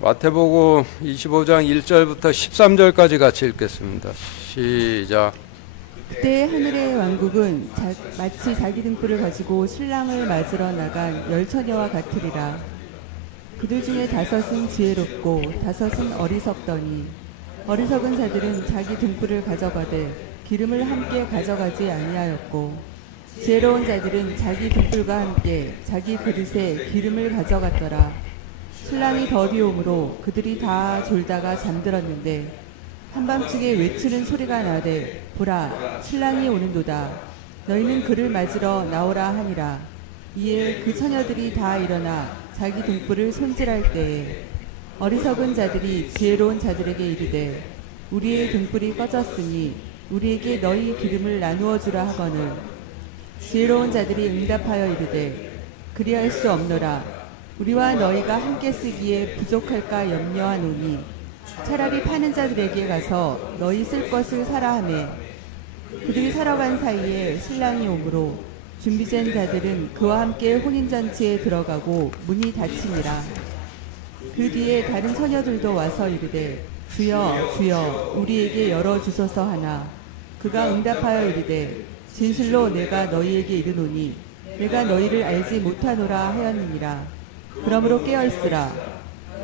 마태복음 25장 1절부터 13절까지 같이 읽겠습니다. 시작. 그때 하늘의 왕국은 마치 자기 등불을 가지고 신랑을 맞으러 나간 열 처녀와 같으리라. 그들 중에 5은 지혜롭고 5은 어리석더니 어리석은 자들은 자기 등불을 가져가되 기름을 함께 가져가지 아니하였고 지혜로운 자들은 자기 등불과 함께 자기 그릇에 기름을 가져갔더라. 신랑이 더디 오므로 그들이 다 졸다가 잠들었는데 한밤중에 외치는 소리가 나되 보라 신랑이 오는도다. 너희는 그를 맞으러 나오라 하니라. 이에 그 처녀들이 다 일어나 자기 등불을 손질할 때에 어리석은 자들이 지혜로운 자들에게 이르되 우리의 등불이 꺼졌으니 우리에게 너희 기름을 나누어 주라 하거늘 지혜로운 자들이 응답하여 이르되 그리할 수 없노라. 우리와 너희가 함께 쓰기에 부족할까 염려하노니 차라리 파는 자들에게 가서 너희 쓸 것을 사라 하매 그들이 사러 간 사이에 신랑이 오므로 준비된 자들은 그와 함께 혼인잔치에 들어가고 문이 닫히니라. 그 뒤에 다른 처녀들도 와서 이르되 주여 주여 우리에게 열어주소서 하나 그가 응답하여 이르되 진실로 내가 너희에게 이르노니 내가 너희를 알지 못하노라 하였느니라. 그러므로 깨어있으라.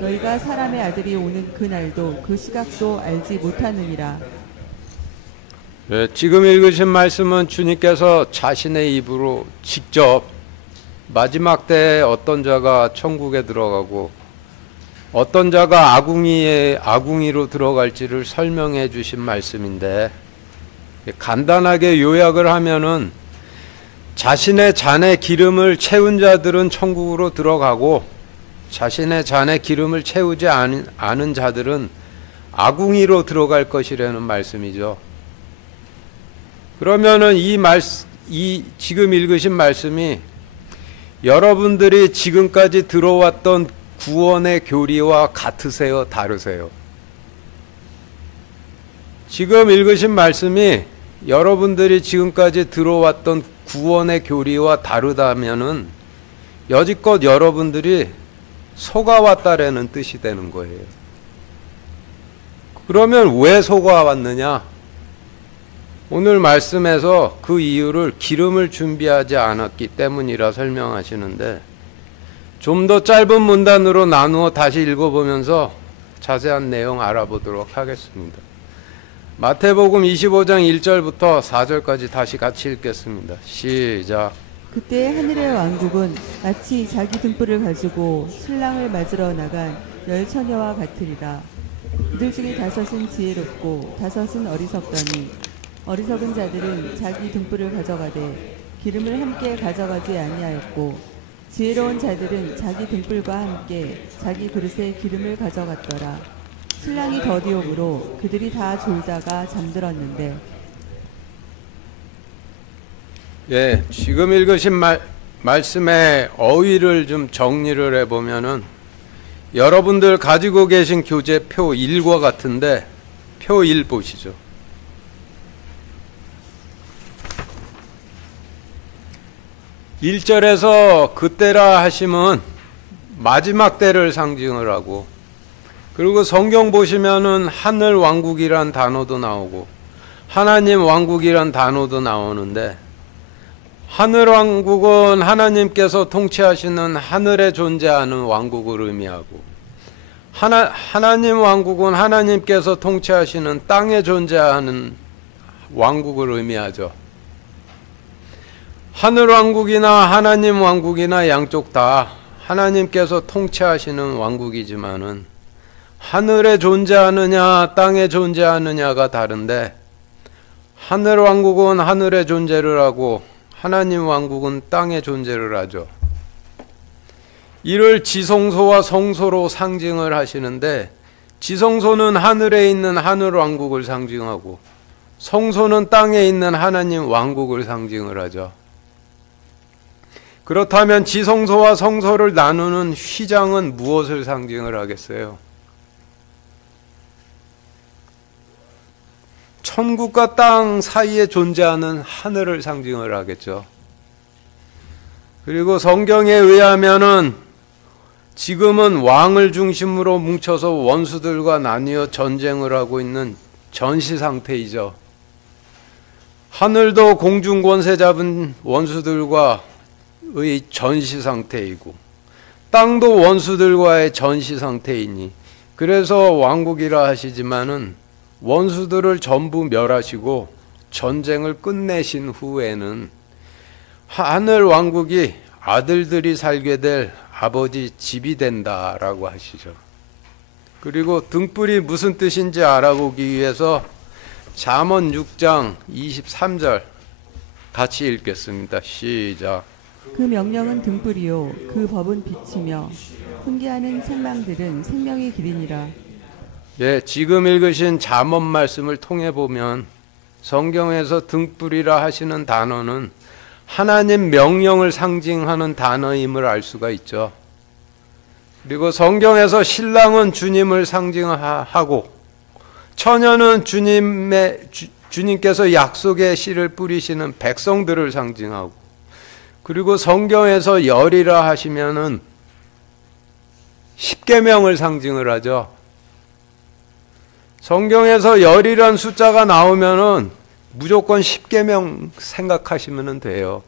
너희가 사람의 아들이 오는 그날도 그 시각도 알지 못하느니라. 네, 지금 읽으신 말씀은 주님께서 자신의 입으로 직접 마지막 때에 어떤 자가 천국에 들어가고 어떤 자가 아궁이로 들어갈지를 설명해 주신 말씀인데 간단하게 요약을 하면은 자신의 잔에 기름을 채운 자들은 천국으로 들어가고 자신의 잔에 기름을 채우지 않은 자들은 아궁이로 들어갈 것이라는 말씀이죠. 그러면은 이 지금 읽으신 말씀이 여러분들이 지금까지 들어왔던 구원의 교리와 같으세요? 다르세요? 지금 읽으신 말씀이 여러분들이 지금까지 들어왔던 구원의 교리와 다르다면은 여지껏 여러분들이 속아왔다라는 뜻이 되는 거예요. 그러면 왜 속아왔느냐? 오늘 말씀에서 그 이유를 기름을 준비하지 않았기 때문이라 설명하시는데 좀 더 짧은 문단으로 나누어 다시 읽어보면서 자세한 내용 알아보도록 하겠습니다. 마태복음 25장 1절부터 4절까지 다시 같이 읽겠습니다. 시작. 그때 하늘의 왕국은 마치 자기 등불을 가지고 신랑을 맞으러 나간 열 처녀와 같으리라. 그들 중에 5은 지혜롭고 5은 어리석더니 어리석은 자들은 자기 등불을 가져가되 기름을 함께 가져가지 아니하였고 지혜로운 자들은 자기 등불과 함께 자기 그릇에 기름을 가져갔더라. 신랑이 더디 오므로 그들이 다 졸다가 잠들었는데. 예, 지금 읽으신 말씀의 어휘를 좀 정리를 해보면은 여러분들 가지고 계신 교재 표 1과 같은데 표 1 보시죠. 1절에서 그때라 하심은 마지막 때를 상징을 하고 그리고 성경 보시면은 하늘 왕국이란 단어도 나오고 하나님 왕국이란 단어도 나오는데 하늘 왕국은 하나님께서 통치하시는 하늘에 존재하는 왕국을 의미하고 하나님 왕국은 하나님께서 통치하시는 땅에 존재하는 왕국을 의미하죠. 하늘 왕국이나 하나님 왕국이나 양쪽 다 하나님께서 통치하시는 왕국이지만은 하늘에 존재하느냐 땅에 존재하느냐가 다른데 하늘 왕국은 하늘에 존재를 하고 하나님 왕국은 땅에 존재를 하죠. 이를 지성소와 성소로 상징을 하시는데 지성소는 하늘에 있는 하늘 왕국을 상징하고 성소는 땅에 있는 하나님 왕국을 상징을 하죠. 그렇다면 지성소와 성소를 나누는 휘장은 무엇을 상징을 하겠어요? 천국과 땅 사이에 존재하는 하늘을 상징을 하겠죠. 그리고 성경에 의하면은 지금은 왕을 중심으로 뭉쳐서 원수들과 나뉘어 전쟁을 하고 있는 전시 상태이죠. 하늘도 공중 권세 잡은 원수들과의 전시 상태이고 땅도 원수들과의 전시 상태이니 그래서 왕국이라 하시지만은 원수들을 전부 멸하시고 전쟁을 끝내신 후에는 하늘 왕국이 아들들이 살게 될 아버지 집이 된다라고 하시죠. 그리고 등불이 무슨 뜻인지 알아보기 위해서 잠언 6장 23절 같이 읽겠습니다. 시작. 그 명령은 등불이요 그 법은 빛이며 훈계하는 책망들은 생명의 길이니라. 예, 지금 읽으신 잠언 말씀을 통해 보면 성경에서 등불이라 하시는 단어는 하나님 명령을 상징하는 단어임을 알 수가 있죠. 그리고 성경에서 신랑은 주님을 상징하고 처녀는 주님께서 약속의 씨를 뿌리시는 백성들을 상징하고 그리고 성경에서 열이라 하시면은 십계명을 상징을 하죠. 성경에서 열이란 숫자가 나오면은 무조건 십계명 생각하시면 돼요.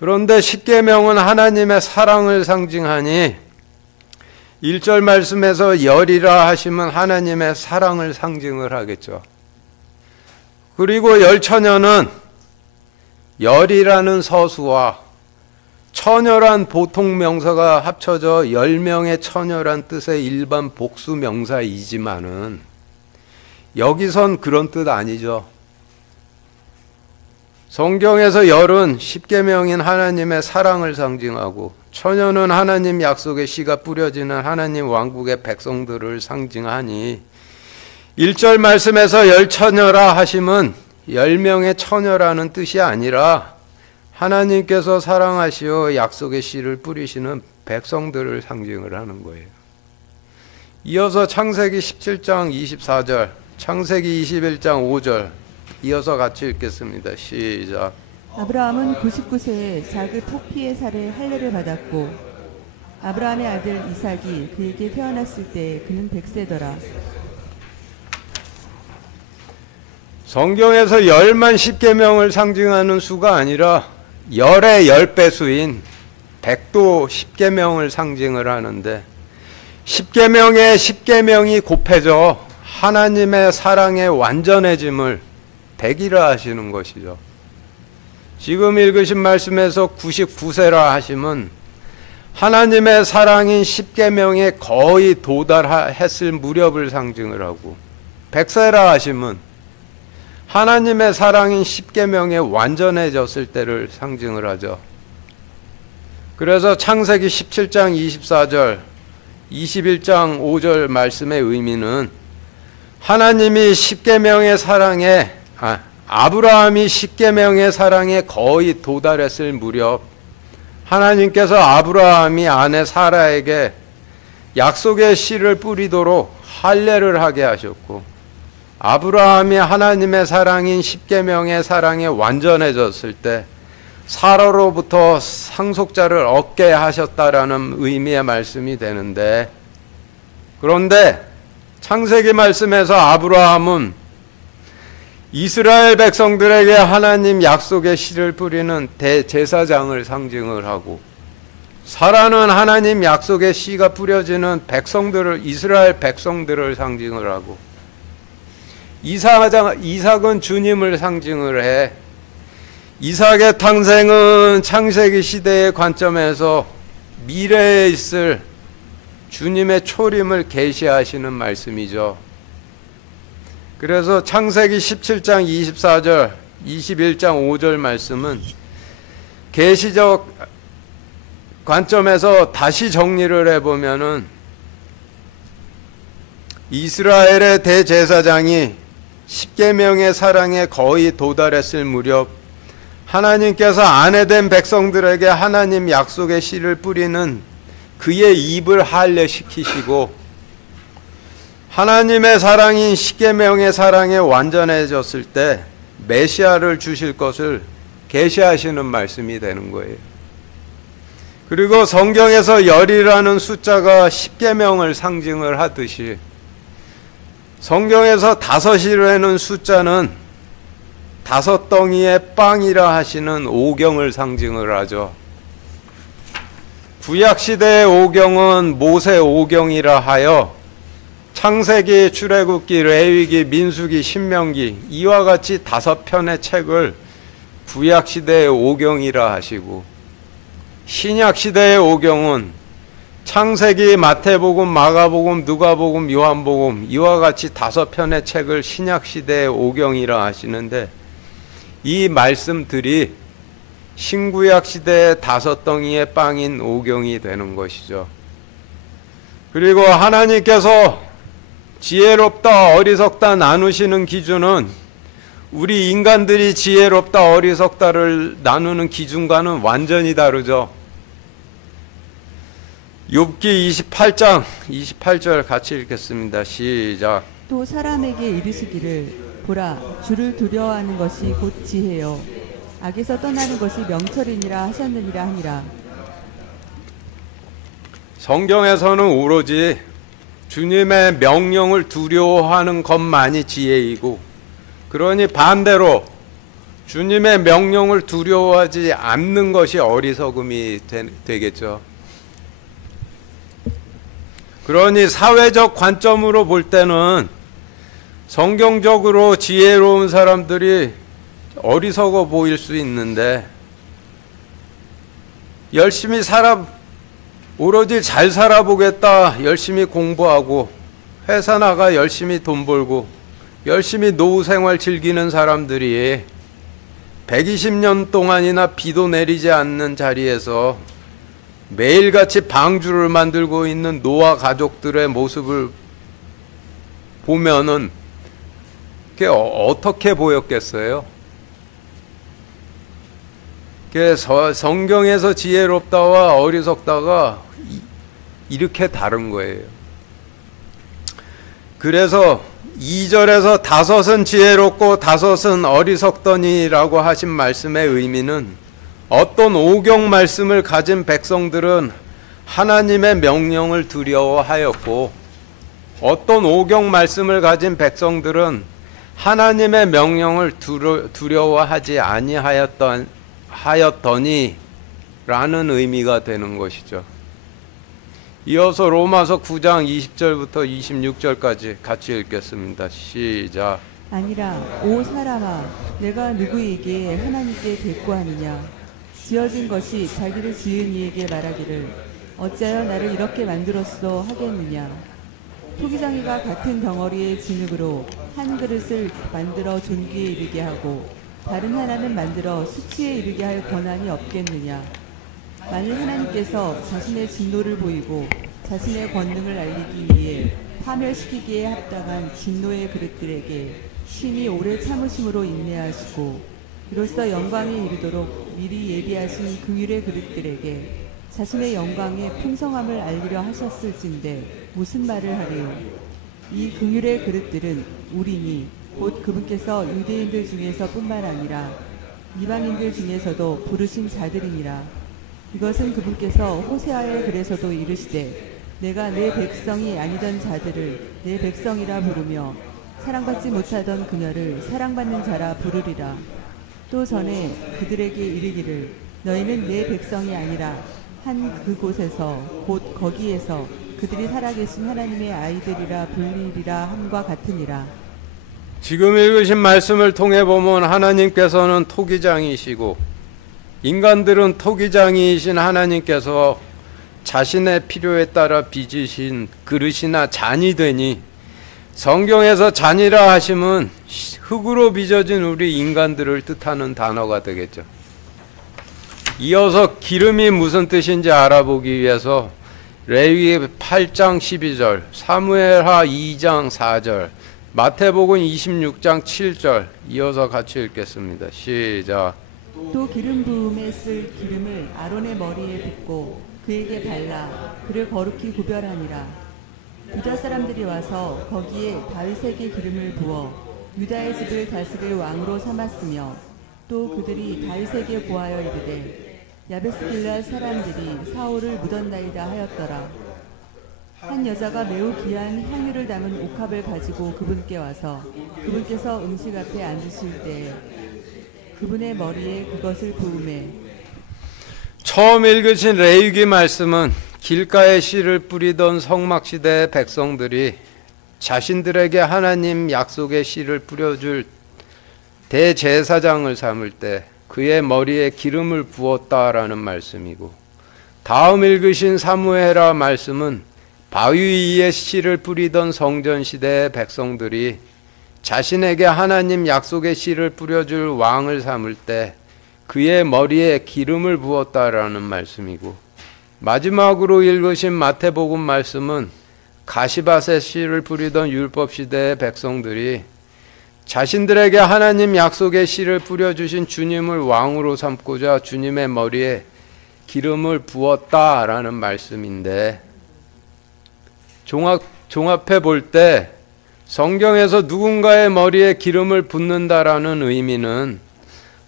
그런데 십계명은 하나님의 사랑을 상징하니 1절 말씀에서 열이라 하시면 하나님의 사랑을 상징을 하겠죠. 그리고 열처녀는 열이라는 서수와 처녀란 보통 명사가 합쳐져 10명의 처녀란 뜻의 일반 복수 명사이지만은 여기선 그런 뜻 아니죠. 성경에서 열은 십계명인 하나님의 사랑을 상징하고 처녀는 하나님 약속의 씨가 뿌려지는 하나님 왕국의 백성들을 상징하니 1절 말씀에서 열처녀라 하심은 10명의 처녀라는 뜻이 아니라 하나님께서 사랑하시어 약속의 씨를 뿌리시는 백성들을 상징을 하는 거예요. 이어서 창세기 17장 24절, 창세기 21장 5절 이어서 같이 읽겠습니다. 시작. 아브라함은 99세에 작은 토피의 살에 할례를 받았고 아브라함의 아들 이삭이 그에게 태어났을 때 그는 100세더라. 성경에서 열만 십계명을 상징하는 수가 아니라 열의 10배수인 백도 십계명을 상징을 하는데 십계명의 십계명이 곱해져 하나님의 사랑의 완전해짐을 100이라 하시는 것이죠. 지금 읽으신 말씀에서 99세라 하시면 하나님의 사랑인 십계명에 거의 도달했을 무렵을 상징을 하고 100세라 하시면 하나님의 사랑인 십계명에 완전해졌을 때를 상징을 하죠. 그래서 창세기 17장 24절, 21장 5절 말씀의 의미는 하나님이 십계명의 사랑에 아브라함이 십계명의 사랑에 거의 도달했을 무렵 하나님께서 아브라함이 아내 사라에게 약속의 씨를 뿌리도록 할례를 하게 하셨고 아브라함이 하나님의 사랑인 십계명의 사랑에 완전해졌을 때 사라로부터 상속자를 얻게 하셨다라는 의미의 말씀이 되는데 그런데 창세기 말씀에서 아브라함은 이스라엘 백성들에게 하나님 약속의 씨를 뿌리는 대제사장을 상징을 하고 사라는 하나님 약속의 씨가 뿌려지는 이스라엘 백성들을 상징을 하고 이삭은 주님을 상징을 해. 이삭의 탄생은 창세기 시대의 관점에서 미래에 있을 주님의 초림을 계시하시는 말씀이죠. 그래서 창세기 17장 24절, 21장 5절 말씀은 계시적 관점에서 다시 정리를 해보면은 이스라엘의 대제사장이 십계명의 사랑에 거의 도달했을 무렵 하나님께서 아내된 백성들에게 하나님 약속의 씨를 뿌리는 그의 입을 할례시키시고 하나님의 사랑인 십계명의 사랑에 완전해졌을 때 메시아를 주실 것을 계시하시는 말씀이 되는 거예요. 그리고 성경에서 열이라는 숫자가 십계명을 상징을 하듯이 성경에서 다섯이라는 숫자는 다섯 덩이의 빵이라 하시는 오경을 상징을 하죠. 구약시대의 오경은 모세 오경이라 하여 창세기, 출애굽기, 레위기, 민수기, 신명기 이와 같이 5편의 책을 구약시대의 오경이라 하시고, 신약시대의 오경은 창세기, 마태복음, 마가복음, 누가복음, 요한복음 이와 같이 5편의 책을 신약시대의 오경이라 하시는데, 이 말씀들이 신구약시대의 5덩이의 빵인 오경이 되는 것이죠. 그리고 하나님께서 지혜롭다 어리석다 나누시는 기준은 우리 인간들이 지혜롭다 어리석다를 나누는 기준과는 완전히 다르죠. 욥기 28장 28절 같이 읽겠습니다. 시작. 또 사람에게 이르시기를 보라 주를 두려워하는 것이 곧 지혜요 악에서 떠나는 것이 명철이니라 하셨느니라 하니라. 성경에서는 오로지 주님의 명령을 두려워하는 것만이 지혜이고, 그러니 반대로 주님의 명령을 두려워하지 않는 것이 어리석음이 되겠죠. 그러니 사회적 관점으로 볼 때는 성경적으로 지혜로운 사람들이 어리석어 보일 수 있는데, 열심히 오로지 잘 살아보겠다 열심히 공부하고 회사 나가 열심히 돈 벌고 열심히 노후 생활 즐기는 사람들이 120년 동안이나 비도 내리지 않는 자리에서 매일같이 방주를 만들고 있는 노아 가족들의 모습을 보면은 그게 어떻게 보였겠어요? 성경에서 지혜롭다와 어리석다가 이렇게 다른 거예요. 그래서 2절에서 다섯은 지혜롭고 다섯은 어리석더니라고 하신 말씀의 의미는, 어떤 오경 말씀을 가진 백성들은 하나님의 명령을 두려워하였고, 어떤 오경 말씀을 가진 백성들은 하나님의 명령을 두려워하지 아니하였더니 라는 의미가 되는 것이죠. 이어서 로마서 9장 20절부터 26절까지 같이 읽겠습니다. 시작. 아니라 오 사람아 내가 누구에게 하나님께 대꾸하느냐. 지어진 것이 자기를 지은 이에게 말하기를 어찌하여 나를 이렇게 만들었소 하겠느냐. 토기장이가 같은 덩어리의 진흙으로 한 그릇을 만들어 존귀에 이르게 하고 다른 하나는 만들어 수치에 이르게 할 권한이 없겠느냐. 만일 하나님께서 자신의 진노를 보이고 자신의 권능을 알리기 위해 파멸시키기에 합당한 진노의 그릇들에게 신이 오래 참으심으로 인내하시고 이로써 영광에 이르도록 미리 예비하신 긍휼의 그릇들에게 자신의 영광의 풍성함을 알리려 하셨을진데 무슨 말을 하리요. 이 긍휼의 그릇들은 우리니 곧 그분께서 유대인들 중에서 뿐만 아니라 이방인들 중에서도 부르신 자들이니라. 이것은 그분께서 호세아의 글에서도 이르시되 내가 내 백성이 아니던 자들을 내 백성이라 부르며 사랑받지 못하던 그녀를 사랑받는 자라 부르리라. 또 전에 그들에게 이르기를 너희는 내 백성이 아니라 한 그곳에서 곧 거기에서 그들이 살아계신 하나님의 아이들이라 불리리라 함과 같으니라. 지금 읽으신 말씀을 통해 보면 하나님께서는 토기장이시고 인간들은 토기장이신 하나님께서 자신의 필요에 따라 빚으신 그릇이나 잔이 되니, 성경에서 잔이라 하심은 흙으로 빚어진 우리 인간들을 뜻하는 단어가 되겠죠. 이어서 기름이 무슨 뜻인지 알아보기 위해서 레위기 8장 12절, 사무엘하 2장 4절, 마태복음 26장 7절 이어서 같이 읽겠습니다. 시작. 또 기름 부음에 쓸 기름을 아론의 머리에 붓고 그에게 발라 그를 거룩히 구별하니라. 유다 사람들이 와서 거기에 다윗에게 기름을 부어 유다의 집을 다스릴 왕으로 삼았으며 또 그들이 다윗에게 고하여 이르되 야베스 길앗 사람들이 사울을 묻었나이다 하였더라. 한 여자가 매우 귀한 향유를 담은 옥합을 가지고 그분께 와서 그분께서 음식 앞에 앉으실 때 그분의 머리에 그것을 부으매. 처음 읽으신 레위기 말씀은 길가에 씨를 뿌리던 성막시대의 백성들이 자신들에게 하나님 약속의 씨를 뿌려줄 대제사장을 삼을 때 그의 머리에 기름을 부었다라는 말씀이고, 다음 읽으신 사무엘하 말씀은 바위 위에 씨를 뿌리던 성전시대의 백성들이 자신에게 하나님 약속의 씨를 뿌려줄 왕을 삼을 때 그의 머리에 기름을 부었다라는 말씀이고, 마지막으로 읽으신 마태복음 말씀은 가시밭에 씨를 뿌리던 율법시대의 백성들이 자신들에게 하나님 약속의 씨를 뿌려주신 주님을 왕으로 삼고자 주님의 머리에 기름을 부었다라는 말씀인데, 종합해 볼 때 성경에서 누군가의 머리에 기름을 붓는다라는 의미는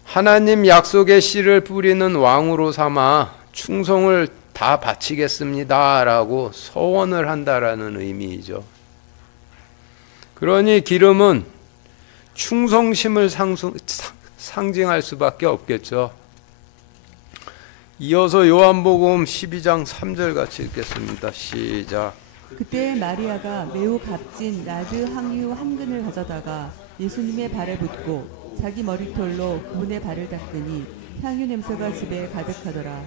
하나님 약속의 씨를 뿌리는 왕으로 삼아 충성을 다 바치겠습니다라고 서원을 한다라는 의미이죠. 그러니 기름은 충성심을 상징할 수밖에 없겠죠. 이어서 요한복음 12장 3절 같이 읽겠습니다. 시작. 그때 마리아가 매우 값진 나드 향유 한 근을 가져다가 예수님의 발에 붓고 자기 머리털로 그분의 발을 닦으니 향유 냄새가 집에 가득하더라.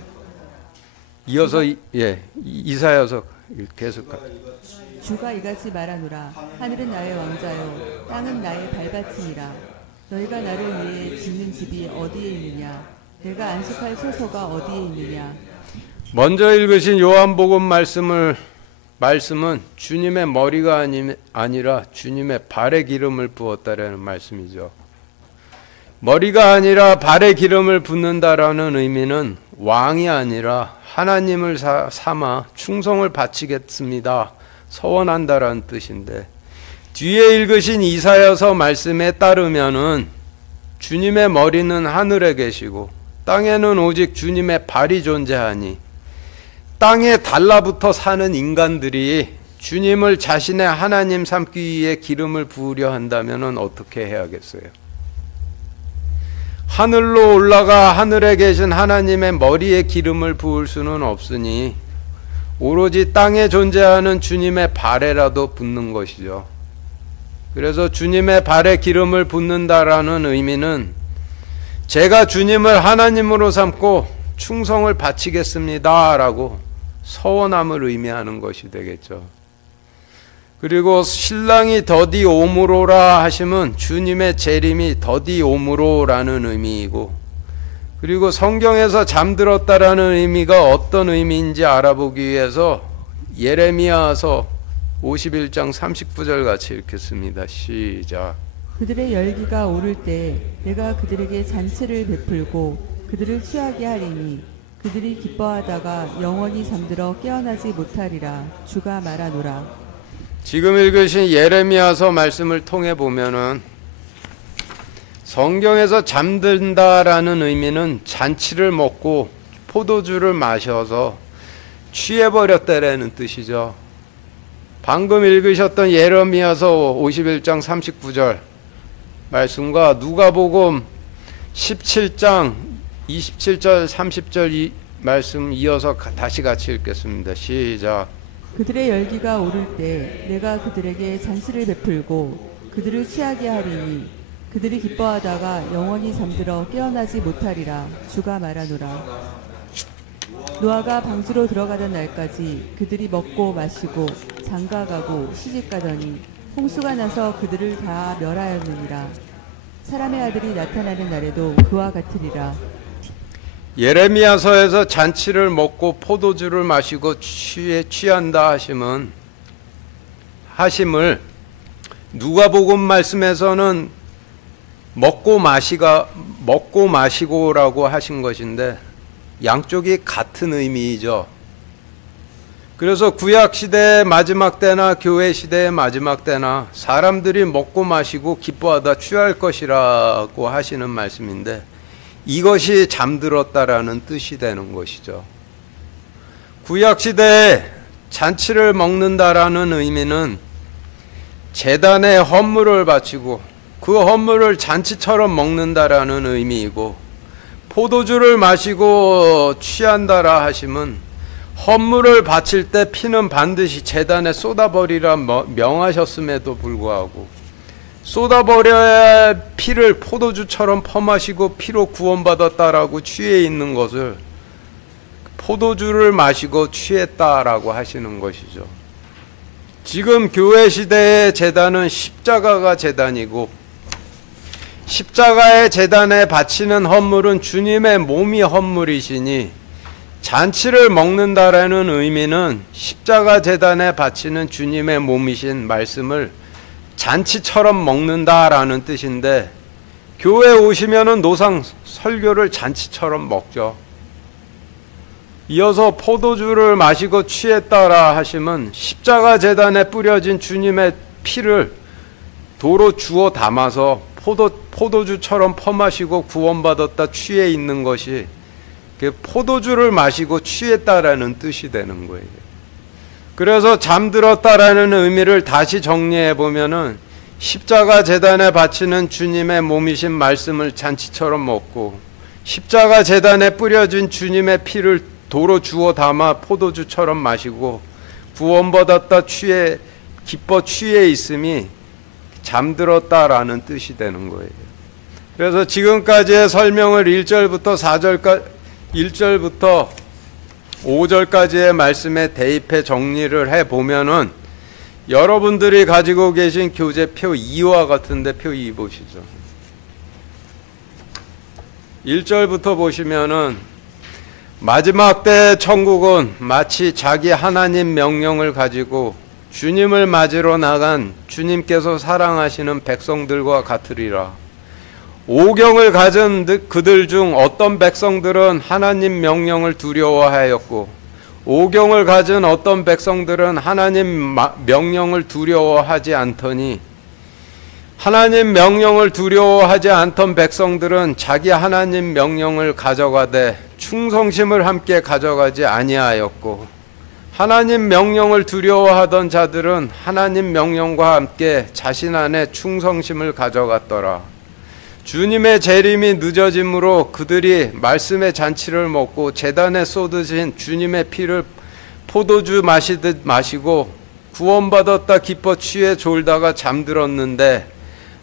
이어서 이사야서 계속. 주가 이같이 말하노라. 하늘은 나의 왕자요 땅은 나의 발받침이라. 너희가 나를 위해 짓는 집이 어디에 있느냐? 내가 안식할 처소가 어디에 있느냐? 먼저 읽으신 요한복음 말씀은 주님의 머리가 아니라 주님의 발에 기름을 부었다라는 말씀이죠. 머리가 아니라 발에 기름을 붓는다라는 의미는 왕이 아니라 하나님을 삼아 충성을 바치겠습니다, 서원한다라는 뜻인데, 뒤에 읽으신 이사야서 말씀에 따르면은 주님의 머리는 하늘에 계시고 땅에는 오직 주님의 발이 존재하니 땅에 달라붙어 사는 인간들이 주님을 자신의 하나님 삼기 위해 기름을 부으려 한다면 어떻게 해야겠어요? 하늘로 올라가 하늘에 계신 하나님의 머리에 기름을 부을 수는 없으니 오로지 땅에 존재하는 주님의 발에라도 붓는 것이죠. 그래서 주님의 발에 기름을 붓는다라는 의미는 제가 주님을 하나님으로 삼고 충성을 바치겠습니다 라고 서원함을 의미하는 것이 되겠죠. 그리고 신랑이 더디 오므로라 하시면 주님의 재림이 더디 오므로라는 의미이고, 그리고 성경에서 잠들었다라는 의미가 어떤 의미인지 알아보기 위해서 예레미야서 51장 39절 같이 읽겠습니다. 시작. 그들의 열기가 오를 때 내가 그들에게 잔치를 베풀고 그들을 취하게 하리니 그들이 기뻐하다가 영원히 잠들어 깨어나지 못하리라. 주가 말하노라. 지금 읽으신 예레미야서 말씀을 통해 보면은 성경에서 잠든다라는 의미는 잔치를 먹고 포도주를 마셔서 취해버렸다라는 뜻이죠. 방금 읽으셨던 예레미야서 51장 39절 말씀과 누가복음 17장 27절 30절 이 말씀 이어서 다시 같이 읽겠습니다. 시작. 그들의 열기가 오를 때 내가 그들에게 잔치를 베풀고 그들을 취하게 하리니 그들이 기뻐하다가 영원히 잠들어 깨어나지 못하리라. 주가 말하노라. 노아가 방주로 들어가던 날까지 그들이 먹고 마시고 장가가고 시집가더니 홍수가 나서 그들을 다 멸하였느니라. 사람의 아들이 나타나는 날에도 그와 같으리라. 예레미야서에서 잔치를 먹고 포도주를 마시고 취한다 하심을 누가복음 말씀에서는 먹고 마시고라고 하신 것인데 양쪽이 같은 의미이죠. 그래서 구약 시대의 마지막 때나 교회 시대의 마지막 때나 사람들이 먹고 마시고 기뻐하다 취할 것이라고 하시는 말씀인데, 이것이 잠들었다라는 뜻이 되는 것이죠. 구약시대에 잔치를 먹는다라는 의미는 제단에 헌물을 바치고 그 헌물을 잔치처럼 먹는다라는 의미이고, 포도주를 마시고 취한다라 하심은 헌물을 바칠 때 피는 반드시 제단에 쏟아버리라 명하셨음에도 불구하고 쏟아버려야 할 피를 포도주처럼 퍼마시고 피로 구원받았다라고 취해 있는 것을 포도주를 마시고 취했다라고 하시는 것이죠. 지금 교회 시대의 제단은 십자가가 제단이고, 십자가의 제단에 바치는 헌물은 주님의 몸이 헌물이시니, 잔치를 먹는다라는 의미는 십자가 제단에 바치는 주님의 몸이신 말씀을 잔치처럼 먹는다라는 뜻인데, 교회 오시면은 노상 설교를 잔치처럼 먹죠. 이어서 포도주를 마시고 취했다라 하시면 십자가 제단에 뿌려진 주님의 피를 도로 주워 담아서 포도주처럼 퍼마시고 구원받았다 취해 있는 것이 포도주를 마시고 취했다라는 뜻이 되는 거예요. 그래서 잠들었다라는 의미를 다시 정리해 보면은 십자가 제단에 바치는 주님의 몸이신 말씀을 잔치처럼 먹고, 십자가 제단에 뿌려진 주님의 피를 도로 주워 담아 포도주처럼 마시고 구원받았다 기뻐 취해 있음이 잠들었다라는 뜻이 되는 거예요. 그래서 지금까지의 설명을 1절부터 5절까지의 말씀에 대입해 정리를 해보면은 여러분들이 가지고 계신 교재 표 2와 같은데 표 2 보시죠. 1절부터 보시면은 마지막 때 천국은 마치 자기 하나님 명령을 가지고 주님을 맞으러 나간 주님께서 사랑하시는 백성들과 같으리라. 오경을 가진 그들 중 어떤 백성들은 하나님 명령을 두려워하였고, 오경을 가진 어떤 백성들은 하나님 명령을 두려워하지 않더니, 하나님 명령을 두려워하지 않던 백성들은 자기 하나님 명령을 가져가되 충성심을 함께 가져가지 아니하였고, 하나님 명령을 두려워하던 자들은 하나님 명령과 함께 자신 안에 충성심을 가져갔더라. 주님의 재림이 늦어짐으로 그들이 말씀의 잔치를 먹고 제단에 쏟으신 주님의 피를 포도주 마시듯 마시고 구원받았다 기뻐 취해 졸다가 잠들었는데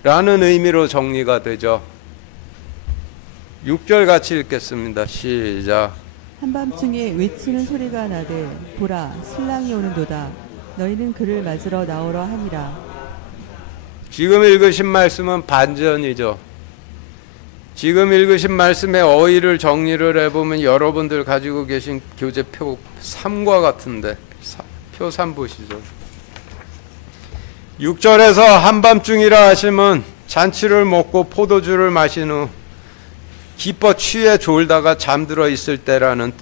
라는 의미로 정리가 되죠. 6절 같이 읽겠습니다. 시작. 한밤중에 외치는 소리가 나되 보라 신랑이 오는도다. 너희는 그를 맞으러 나오라 하니라. 지금 읽으신 말씀은 반전이죠. 지금 읽으신 말씀의 어휘를 정리를 해보면 여러분들 가지고 계신 교재 표 3과 같은데 표 3 보시죠. 6절에서 한밤중이라 하시면 잔치를 먹고 포도주를 마신 후 기뻐 취해 졸다가 잠들어 있을 때라는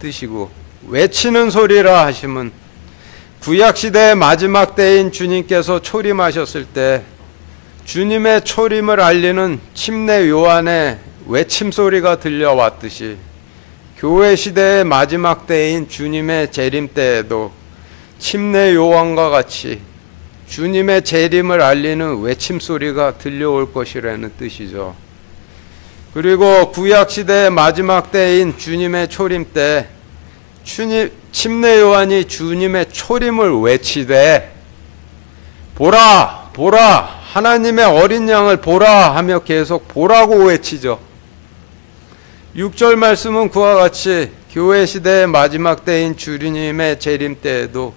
뜻이고, 외치는 소리라 하시면 구약시대의 마지막 때인 주님께서 초림하셨을 때 주님의 초림을 알리는 침례 요한의 외침소리가 들려왔듯이, 교회 시대의 마지막 때인 주님의 재림 때에도 침례 요한과 같이 주님의 재림을 알리는 외침소리가 들려올 것이라는 뜻이죠. 그리고 구약시대의 마지막 때인 주님의 초림 때 침례 요한이 주님의 초림을 외치되 보라 보라 하나님의 어린 양을 보라 하며 계속 보라고 외치죠. 6절 말씀은 그와 같이 교회 시대의 마지막 때인 주님의 재림 때에도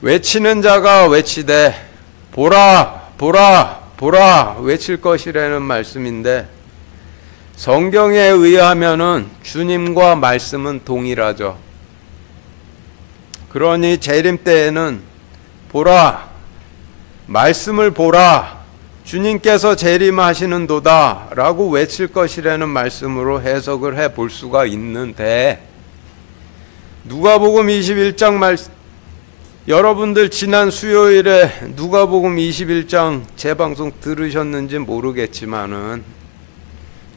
외치는 자가 외치되 보라 보라 보라 외칠 것이라는 말씀인데, 성경에 의하면은 주님과 말씀은 동일하죠. 그러니 재림 때에는 보라 말씀을 보라 주님께서 재림하시는도다 라고 외칠 것이라는 말씀으로 해석을 해볼 수가 있는데, 누가복음 21장 여러분들 지난 수요일에 누가복음 21장 재방송 들으셨는지 모르겠지만은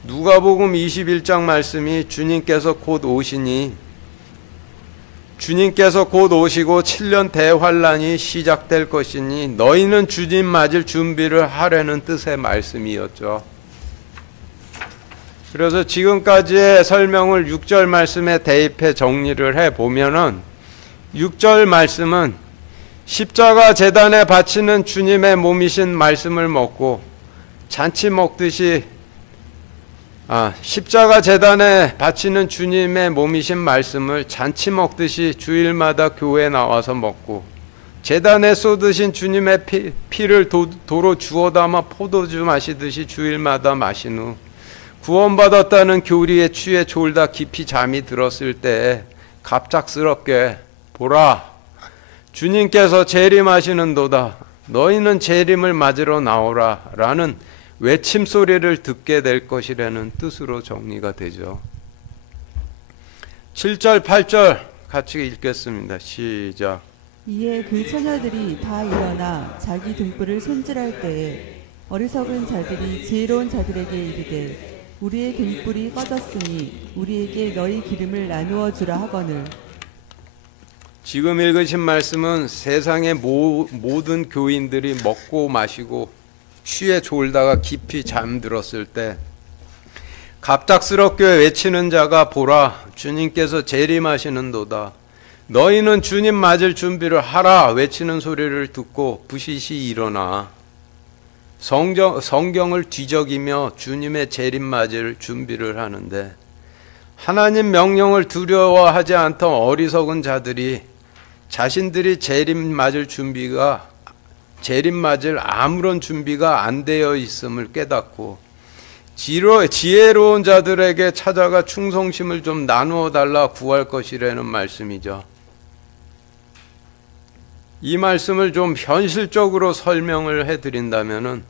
누가복음 21장 말씀이 주님께서 곧 오시니 주님께서 곧 오시고 7년 대환란이 시작될 것이니 너희는 주님 맞을 준비를 하라는 뜻의 말씀이었죠. 그래서 지금까지의 설명을 6절 말씀에 대입해 정리를 해보면은 6절 말씀은 십자가 제단에 바치는 주님의 몸이신 말씀을 먹고 잔치 먹듯이 십자가 제단에 바치는 주님의 몸이신 말씀을 잔치 먹듯이 주일마다 교회에 나와서 먹고 제단에 쏟으신 주님의 피를 도로 주워 담아 포도주 마시듯이 주일마다 마신 후 구원받았다는 교리에 취해 졸다 깊이 잠이 들었을 때 갑작스럽게 보라 주님께서 재림하시는도다 너희는 재림을 맞으러 나오라 라는 외침 소리를 듣게 될 것이라는 뜻으로 정리가 되죠. 7절 8절 같이 읽겠습니다. 시작. 이에 그 처녀들이 다 일어나 자기 등불을 손질할 때에 어리석은 자들이 지혜로운 자들에게 이르되 우리의 등불이 꺼졌으니 우리에게 너희 기름을 나누어 주라 하거늘. 지금 읽으신 말씀은 세상의 모든 교인들이 먹고 마시고 취해 졸다가 깊이 잠들었을 때 갑작스럽게 외치는 자가 보라 주님께서 재림하시는도다 너희는 주님 맞을 준비를 하라 외치는 소리를 듣고 부시시 일어나 성경을 뒤적이며 주님의 재림 맞을 준비를 하는데 하나님 명령을 두려워하지 않던 어리석은 자들이 자신들이 재림 맞을 아무런 준비가 안 되어 있음을 깨닫고 지혜로운 자들에게 찾아가 충성심을 좀 나누어 달라 구할 것이라는 말씀이죠. 이 말씀을 좀 현실적으로 설명을 해드린다면은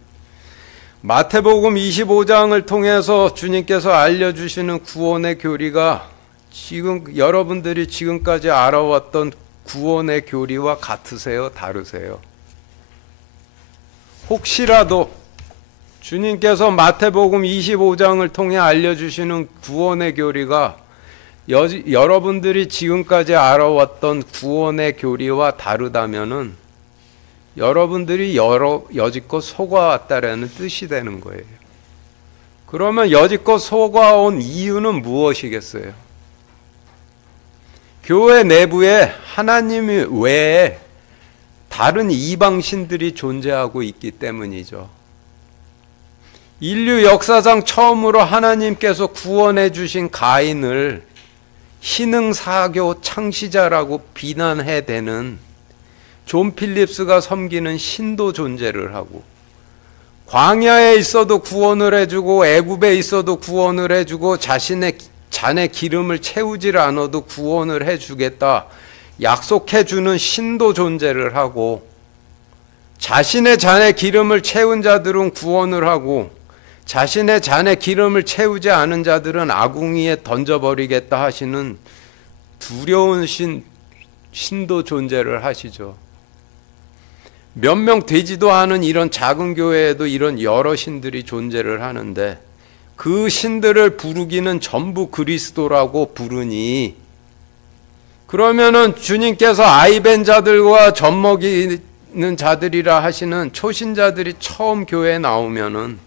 마태복음 25장을 통해서 주님께서 알려주시는 구원의 교리가 지금 여러분들이 지금까지 알아왔던 구원의 교리와 같으세요? 다르세요? 혹시라도 주님께서 마태복음 25장을 통해 알려주시는 구원의 교리가 여러분들이 지금까지 알아왔던 구원의 교리와 다르다면은 여러분들이 여지껏 속아왔다라는 뜻이 되는 거예요. 그러면 여지껏 속아온 이유는 무엇이겠어요? 교회 내부에 하나님 외에 다른 이방신들이 존재하고 있기 때문이죠. 인류 역사상 처음으로 하나님께서 구원해 주신 가인을 희능사교 창시자라고 비난해대는 존 필립스가 섬기는 신도 존재를 하고 광야에 있어도 구원을 해주고 애굽에 있어도 구원을 해주고 자신의 잔에 기름을 채우질 않아도 구원을 해주겠다 약속해주는 신도 존재를 하고 자신의 잔에 기름을 채운 자들은 구원을 하고 자신의 잔에 기름을 채우지 않은 자들은 아궁이에 던져버리겠다 하시는 두려운 신도 존재를 하시죠. 몇 명 되지도 않은 이런 작은 교회에도 이런 여러 신들이 존재를 하는데 그 신들을 부르기는 전부 그리스도라고 부르니 그러면은 주님께서 아이벤 자들과 젖먹이는 자들이라 하시는 초신자들이 처음 교회에 나오면은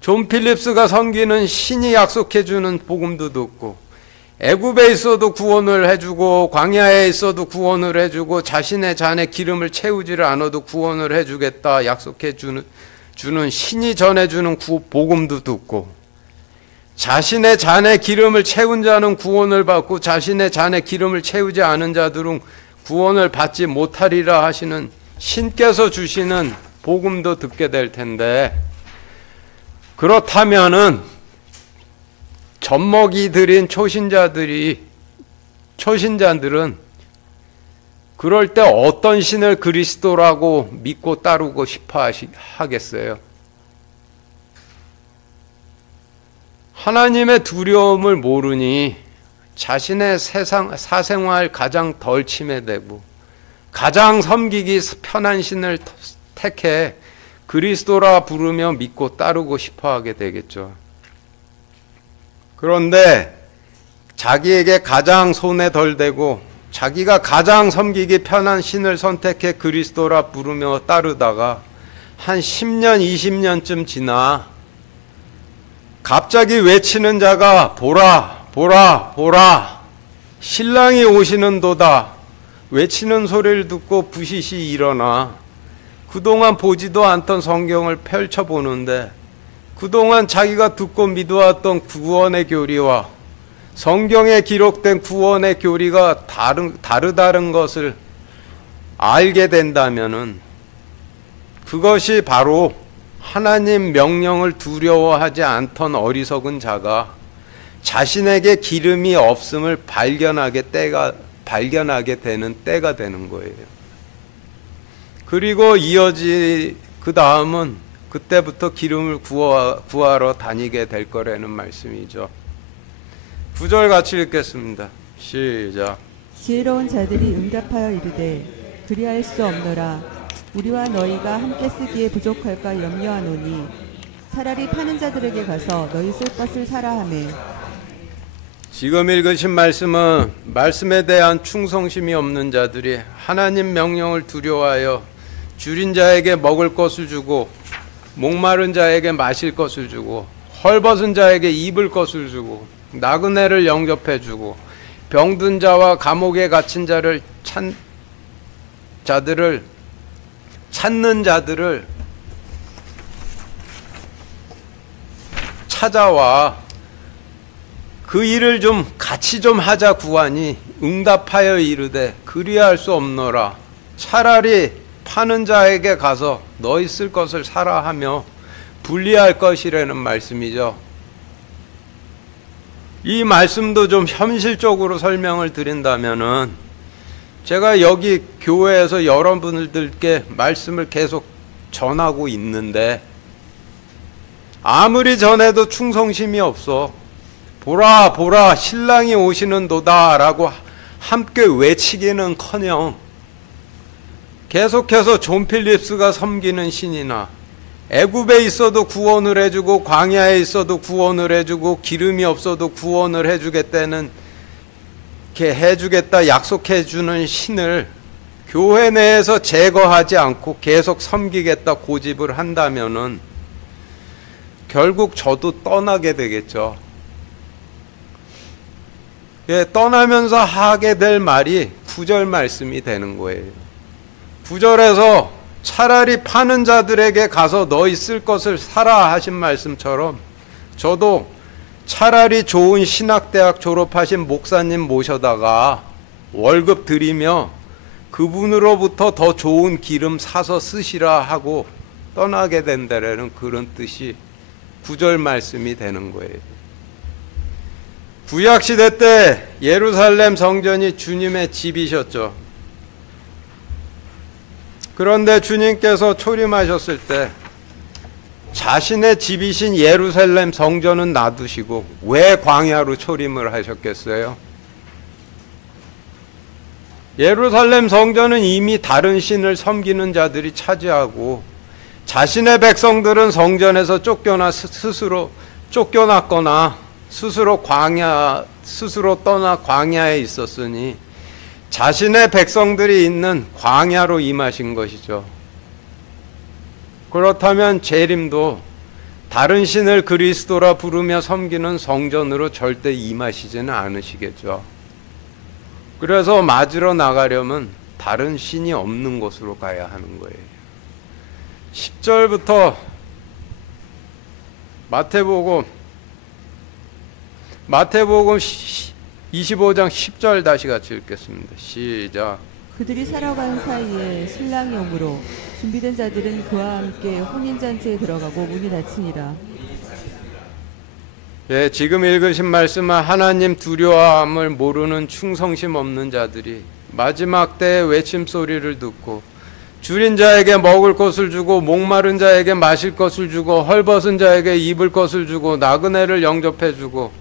존 필립스가 섬기는 신이 약속해주는 복음도 듣고 애굽에 있어도 구원을 해주고 광야에 있어도 구원을 해주고 자신의 잔에 기름을 채우지를 않아도 구원을 해주겠다 약속해주는 신이 전해주는 복음도 듣고 자신의 잔에 기름을 채운 자는 구원을 받고 자신의 잔에 기름을 채우지 않은 자들은 구원을 받지 못하리라 하시는 신께서 주시는 복음도 듣게 될 텐데 그렇다면은 젖먹이 드린 초신자들은 그럴 때 어떤 신을 그리스도라고 믿고 따르고 싶어 하겠어요? 하나님의 두려움을 모르니 자신의 사생활 가장 덜 침해되고 가장 섬기기 편한 신을 택해 그리스도라 부르며 믿고 따르고 싶어 하게 되겠죠. 그런데 자기에게 가장 손에 덜 대고 자기가 가장 섬기기 편한 신을 선택해 그리스도라 부르며 따르다가 한 10년, 20년쯤 지나 갑자기 외치는 자가 보라, 보라, 보라, 신랑이 오시는도다 외치는 소리를 듣고 부시시 일어나 그동안 보지도 않던 성경을 펼쳐보는데 그동안 자기가 듣고 믿어왔던 구원의 교리와 성경에 기록된 구원의 교리가 다르다는 것을 알게 된다면은 그것이 바로 하나님 명령을 두려워하지 않던 어리석은 자가 자신에게 기름이 없음을 발견하게 되는 때가 되는 거예요. 그리고 그 다음은 그때부터 기름을 구하러 다니게 될 거라는 말씀이죠. 9절 같이 읽겠습니다. 시작. 지혜로운 자들이 응답하여 이르되 그리할 수 없노라. 우리와 너희가 함께 쓰기에 부족할까 염려하노니 차라리 파는 자들에게 가서 너희 쓸 것을 사라 하매. 지금 읽으신 말씀은 말씀에 대한 충성심이 없는 자들이 하나님 명령을 두려워하여 줄인 자에게 먹을 것을 주고 목마른 자에게 마실 것을 주고 헐벗은 자에게 입을 것을 주고 나그네를 영접해 주고 병든 자와 감옥에 갇힌 자를 찾는 자들을 찾아와 그 일을 좀 같이 좀 하자 구하니 응답하여 이르되 그리할 수 없노라. 차라리 파는 자에게 가서 너희 쓸 것을 사라 하며 분리할 것이라는 말씀이죠. 이 말씀도 좀 현실적으로 설명을 드린다면은 제가 여기 교회에서 여러분들께 말씀을 계속 전하고 있는데 아무리 전해도 충성심이 없어. 보라 보라 신랑이 오시는도다 라고 함께 외치기는커녕 계속해서 존 필립스가 섬기는 신이나 애굽에 있어도 구원을 해주고 광야에 있어도 구원을 해주고 기름이 없어도 구원을 해주겠다는 해주겠다 약속해주는 신을 교회 내에서 제거하지 않고 계속 섬기겠다 고집을 한다면은 결국 저도 떠나게 되겠죠. 예, 떠나면서 하게 될 말이 9절 말씀이 되는 거예요. 9절에서 차라리 파는 자들에게 가서 너희 쓸 것을 사라 하신 말씀처럼 저도 차라리 좋은 신학대학 졸업하신 목사님 모셔다가 월급 드리며 그분으로부터 더 좋은 기름 사서 쓰시라 하고 떠나게 된다라는 그런 뜻이 9절 말씀이 되는 거예요. 구약시대 때 예루살렘 성전이 주님의 집이셨죠. 그런데 주님께서 초림하셨을 때 자신의 집이신 예루살렘 성전은 놔두시고 왜 광야로 초림을 하셨겠어요? 예루살렘 성전은 이미 다른 신을 섬기는 자들이 차지하고 자신의 백성들은 성전에서 스스로 쫓겨났거나 스스로 떠나 광야에 있었으니 자신의 백성들이 있는 광야로 임하신 것이죠. 그렇다면 재림도 다른 신을 그리스도라 부르며 섬기는 성전으로 절대 임하시지는 않으시겠죠. 그래서 맞으러 나가려면 다른 신이 없는 곳으로 가야 하는 거예요. 10절부터 마태복음 25장 10절 다시 같이 읽겠습니다. 시작. 그들이 살아간 사이에 신랑이 오므로 준비된 자들은 그와 함께 혼인잔치에 들어가고 문이 닫히니라. 예, 지금 읽으신 말씀은 하나님 두려움을 모르는 충성심 없는 자들이 마지막 때의 외침소리를 듣고 줄인 자에게 먹을 것을 주고 목마른 자에게 마실 것을 주고 헐벗은 자에게 입을 것을 주고 나그네를 영접해 주고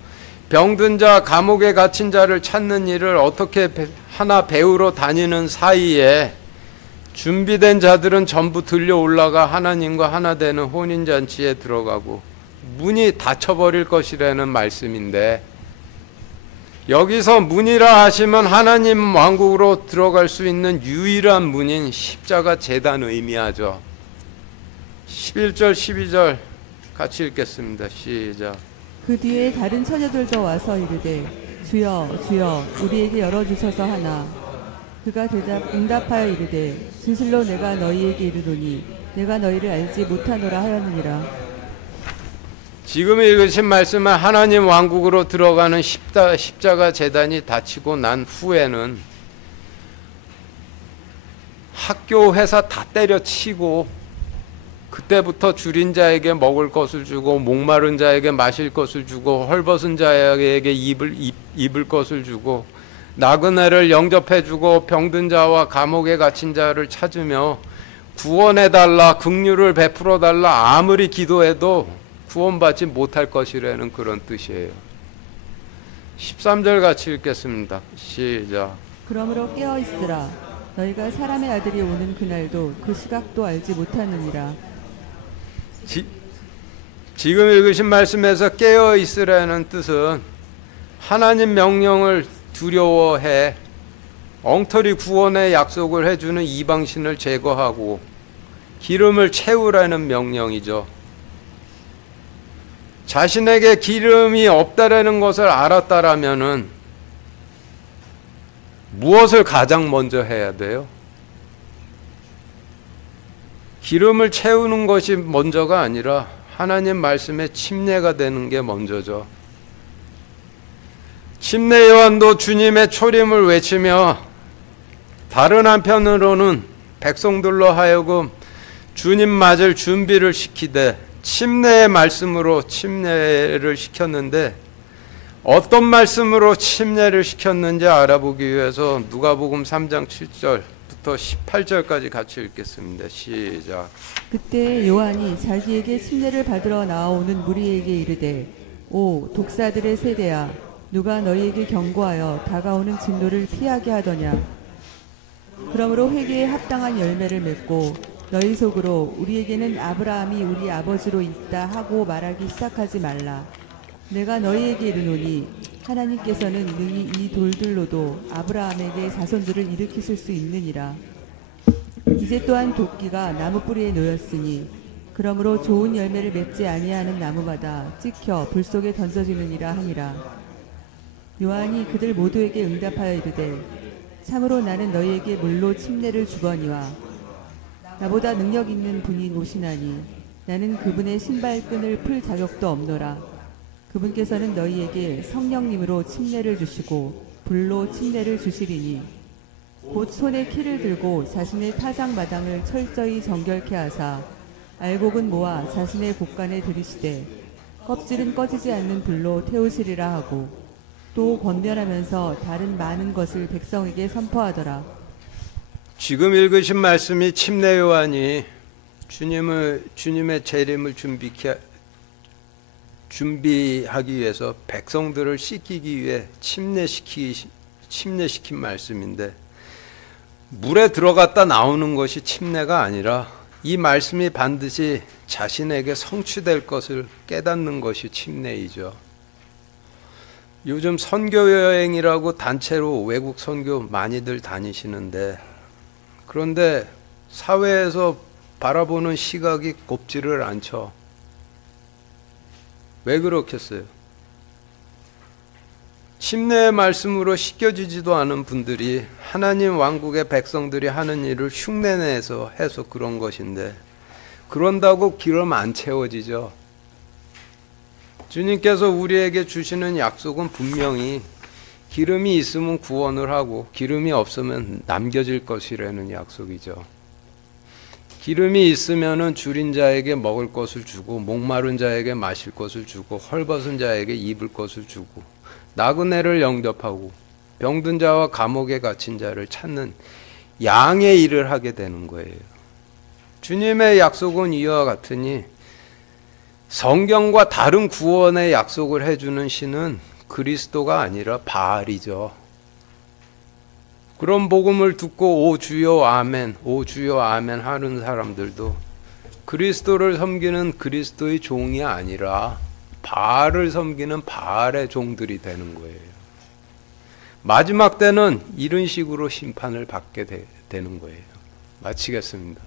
병든 자, 감옥에 갇힌 자를 찾는 일을 어떻게 하나 배우러 다니는 사이에 준비된 자들은 전부 들려 올라가 하나님과 하나 되는 혼인잔치에 들어가고 문이 닫혀버릴 것이라는 말씀인데, 여기서 문이라 하시면 하나님 왕국으로 들어갈 수 있는 유일한 문인 십자가 제단을 의미하죠. 11절 12절 같이 읽겠습니다. 시작. 그 뒤에 다른 처녀들도 와서 이르되 주여 주여 우리에게 열어주소서 하나. 그가 응답하여 이르되 진실로 내가 너희에게 이르노니 내가 너희를 알지 못하노라 하였느니라. 지금 읽으신 말씀은 하나님 왕국으로 들어가는 십자가 제단이 닫히고 난 후에는 학교 회사 다 때려치고 그때부터 줄인 자에게 먹을 것을 주고 목마른 자에게 마실 것을 주고 헐벗은 자에게 입을 것을 주고 나그네를 영접해주고 병든 자와 감옥에 갇힌 자를 찾으며 구원해달라, 긍휼을 베풀어달라 아무리 기도해도 구원받지 못할 것이라는 그런 뜻이에요. 13절 같이 읽겠습니다. 시작. 그러므로 깨어있으라. 너희가 사람의 아들이 오는 그날도 그 시각도 알지 못하느니라. 지금 읽으신 말씀에서 깨어있으라는 뜻은 하나님 명령을 두려워해 엉터리 구원의 약속을 해주는 이방신을 제거하고 기름을 채우라는 명령이죠. 자신에게 기름이 없다라는 것을 알았다라면은 무엇을 가장 먼저 해야 돼요? 기름을 채우는 것이 먼저가 아니라 하나님 말씀에 침례가 되는 게 먼저죠. 침례 요한도 주님의 초림을 외치며 다른 한편으로는 백성들로 하여금 주님 맞을 준비를 시키되 침례의 말씀으로 침례를 시켰는데 어떤 말씀으로 침례를 시켰는지 알아보기 위해서 누가복음 3장 7절부터 18절까지 같이 읽겠습니다. 시작. 그때 요한이 자기에게 침례를 받으러 나아오는 무리에게 이르되 오 독사들의 세대야 누가 너희에게 경고하여 다가오는 진노를 피하게 하더냐. 그러므로 회개에 합당한 열매를 맺고 너희 속으로 우리에게는 아브라함이 우리 아버지로 있다 하고 말하기 시작하지 말라. 내가 너희에게 이르노니 하나님께서는 능히 이 돌들로도 아브라함에게 자손들을 일으키실 수 있느니라. 이제 또한 도끼가 나무 뿌리에 놓였으니 그러므로 좋은 열매를 맺지 아니하는 나무마다 찍혀 불 속에 던져지느니라 하니라. 요한이 그들 모두에게 응답하여 이르되 참으로 나는 너희에게 물로 침례를 주거니와 나보다 능력 있는 분이 오시나니 나는 그분의 신발끈을 풀 자격도 없노라. 그분께서는 너희에게 성령님으로 침례를 주시고 불로 침례를 주시리니 곧 손에 키를 들고 자신의 타작마당을 철저히 정결케 하사 알곡은 모아 자신의 곳간에 들이시되 껍질은 꺼지지 않는 불로 태우시리라 하고 또 권면하면서 다른 많은 것을 백성에게 선포하더라. 지금 읽으신 말씀이 침례 요한이 주님의 재림을 준비하기 위해서 백성들을 씻기기 위해 침례시킨 말씀인데 물에 들어갔다 나오는 것이 침례가 아니라 이 말씀이 반드시 자신에게 성취될 것을 깨닫는 것이 침례이죠. 요즘 선교여행이라고 단체로 외국 선교 많이들 다니시는데 그런데 사회에서 바라보는 시각이 곱지를 않죠. 왜 그렇겠어요? 침례의 말씀으로 씻겨지지도 않은 분들이 하나님 왕국의 백성들이 하는 일을 흉내내서 해서 그런 것인데 그런다고 기름 안 채워지죠. 주님께서 우리에게 주시는 약속은 분명히 기름이 있으면 구원을 하고 기름이 없으면 남겨질 것이라는 약속이죠. 기름이 있으면은 줄인 자에게 먹을 것을 주고 목마른 자에게 마실 것을 주고 헐벗은 자에게 입을 것을 주고 나그네를 영접하고 병든 자와 감옥에 갇힌 자를 찾는 양의 일을 하게 되는 거예요. 주님의 약속은 이와 같으니 성경과 다른 구원의 약속을 해주는 신은 그리스도가 아니라 바알이죠. 그런 복음을 듣고 오 주여 아멘, 오 주여 아멘 하는 사람들도 그리스도를 섬기는 그리스도의 종이 아니라 바알을 섬기는 바알의 종들이 되는 거예요. 마지막 때는 이런 식으로 심판을 받게 되는 거예요. 마치겠습니다.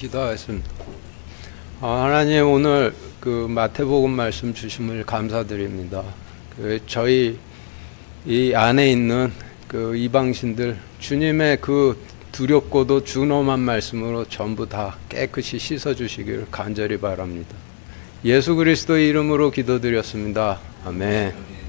기도하겠습니다. 하나님, 오늘 그 마태복음 말씀 주심을 감사드립니다. 저희 이 안에 있는 그 이방신들 주님의 그 두렵고도 준엄한 말씀으로 전부 다 깨끗이 씻어 주시기를 간절히 바랍니다. 예수 그리스도의 이름으로 기도드렸습니다. 아멘.